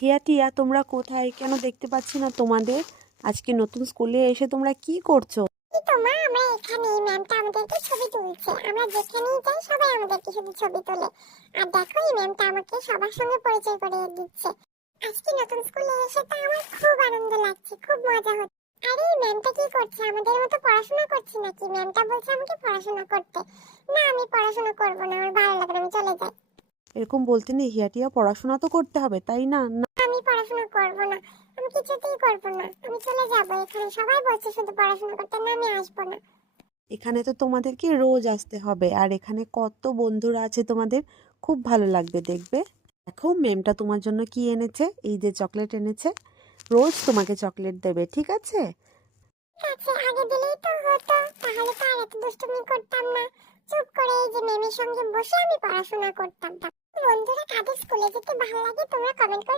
হিয়া টিয়া, তোমরা কোথায়? কেন দেখতে পাচ্ছি না তোমাদের? আজকে নতুন স্কুলে এসে তোমরা কি করছো? এই তো মা, আমরা এখানে ম্যামটা আমাদেরকে ছবি তুলছে। আমরা যেখানেই যাই সবাই আমাদেরকে শুধু ছবি তোলে। আর দেখো, এই ম্যামটা আমাকে সবার সঙ্গে পরিচয় করিয়ে দিচ্ছে। আজকে নতুন স্কুলে এসে তো আমার খুব আনন্দ লাগছে, খুব মজা হচ্ছে। আরে এই ম্যামটা কি করছে? আমাদের মতো পড়াশোনা করছে নাকি? ম্যামটা বলছে আমাকে পড়াশোনা করতে। না, আমি পড়াশোনা করবো না, আমার ভালো লাগে না, আমি চলে যাই। এরকম বলতে নেই হিয়া টিয়া, পড়াশোনা তো করতে হবে, তাই না? না, আমি পড়াশোনা করবো না, আমি কিছুতেই করবো না, আমি চলে যাবো। এখানে সবাই বলছে শুধু পড়াশোনা করতে, না আমি আসবো না। এখানে তো তোমাদেরকে রোজ আসতে হবে, আর এখানে কত বন্ধুরা আছে তোমাদের, খুব ভালো লাগবে দেখবে। দেখো ম্যামটা তোমার জন্য কি এনেছে, এই যে চকলেট এনেছে। রোজ তোমাকে চকলেট দেবে, ঠিক আছে? আচ্ছা, আগে দিলেই তো হতো, তাহলে তো আর এত দুষ্টুমি করতাম না। চুপ করে এই যে ম্যামের সঙ্গে বসে আমি পড়াশোনা করতাম। বন্ধুরা, কাদের স্কুলে যেতে ভালো লাগে তোমরা কমেন্ট করে